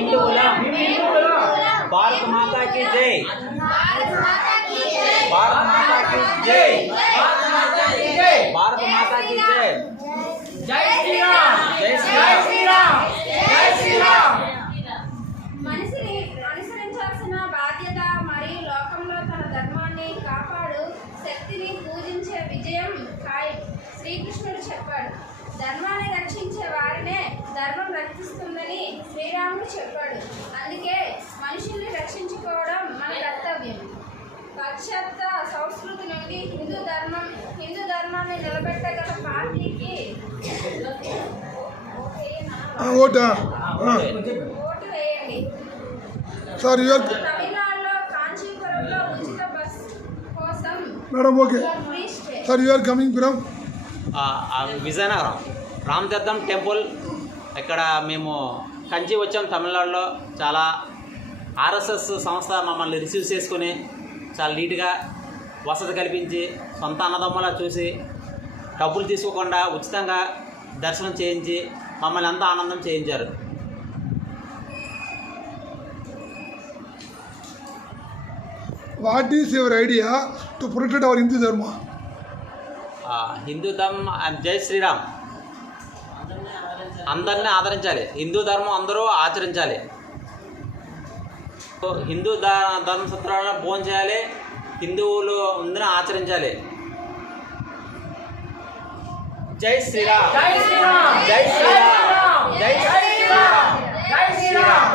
हिंदुओं भारत माता की जय। भारत माता की जय। भारत माता की जय। जय श्री राम। जय श्री राम। जय श्री राम। మనిషిని అనుసరించాల్సిన బాధ్యత మరియు లోకంలో తన ధర్మాన్ని కాపాడు శక్తిని పూజించే విజయం ఖాయం. శ్రీకృష్ణుడు చెప్పాడు, ధర్మాన్ని రక్షించే వారినే ధర్మం రక్షిస్తుందని శ్రీరాముడు చెప్పాడు. అందుకే మనుషుల్ని రక్షించుకోవడం మన కర్తవ్యం. పాశ్చాత్య సంస్కృతి నుండి హిందూ ధర్మాన్ని నిలబెట్టగల పార్టీకి ఓటు వేయండి. సార్ తమిళనాడులో కాంచీపురంలో ఉచిత బస్ కోసం madam okay sir you are coming from Vizianagaram Ramatirtham temple. ఇక్కడ మేము కంచి వచ్చాం. తమిళనాడులో చాలా ఆర్ఎస్ఎస్ సంస్థ మమ్మల్ని రిసీవ్ చేసుకుని చాలా నీట్గా వసతి కల్పించి సొంత అన్నదమ్ములా చూసి డబ్బులు తీసుకోకుండా ఉచితంగా దర్శనం చేయించి మమ్మల్ని అంతా ఆనందం చేయించారు. What is your idea to protect our Hindu ధర్మ? హిందూ ధర్మం జై శ్రీరామ్. అందరినీ ఆదరించాలి. హిందూ ధర్మం అందరూ ఆచరించాలి. హిందూ ధర్మసూత్రాలను భోజనం చేయాలి. హిందువులు అందరూ ఆచరించాలి. జై శ్రీరామ్. जय श्री राम। జై శ్రీరామ్. జై जय श्री राम। जय श्री राम।